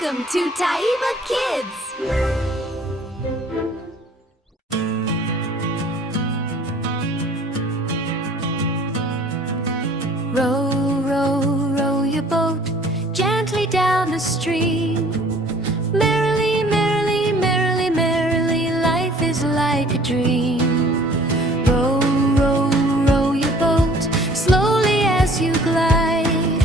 Welcome to Taiba Kids! Row, row, row your boat gently down the stream. Merrily, merrily, merrily, merrily, life is like a dream. Row, row, row your boat slowly as you glide.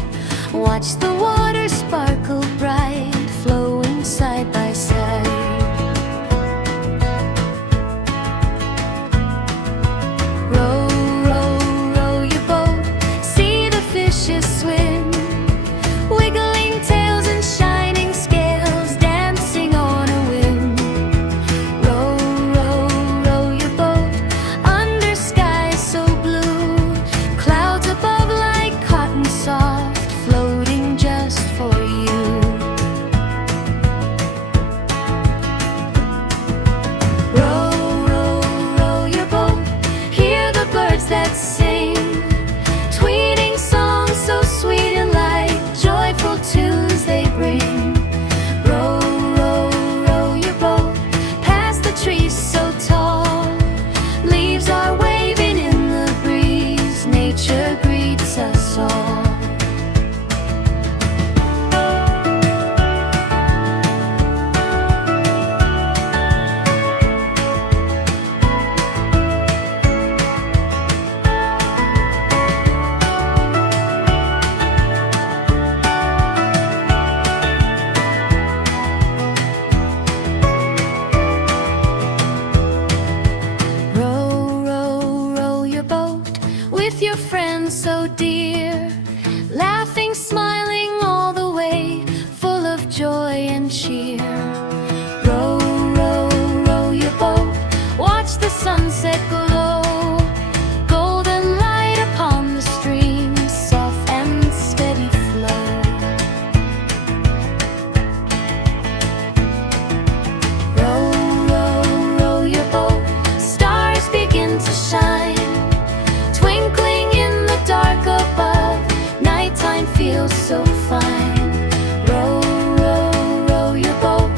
Watch the water sparkle bright, flowing side by side. Row, row, row your boat, see the fishes swim, wiggling tails and shining scales, dancing on a whim. Row, row, row your boat, under skies so blue, clouds above like cotton soft, floating just for you. Row, row, row your boat, hear the birds that sing, tweeting songs so sweet and light, joyful tunes they bring. Row, row, row your boat, past the trees so tall, leaves are waving in the breeze, nature greets us all. Row, row, row your boat with your friends so dear, laughing, smiling all the way, full of joy and cheer. Row, row, row your boat, watch the sunset glow, golden light upon the stream, soft and steady flow. Row, row, row your boat, stars begin to shine, twinkling in the dark above, nighttime feels so fine. Row, row, row your boat,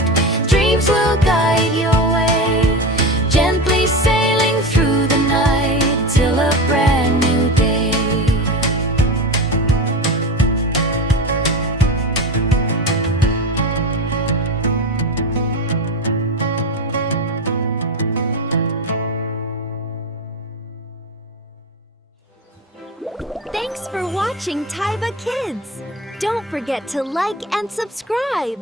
dreams will guide your way, gently sailing through the night till a brand new day. Thanks for watching Taiba Kids! Don't forget to like and subscribe!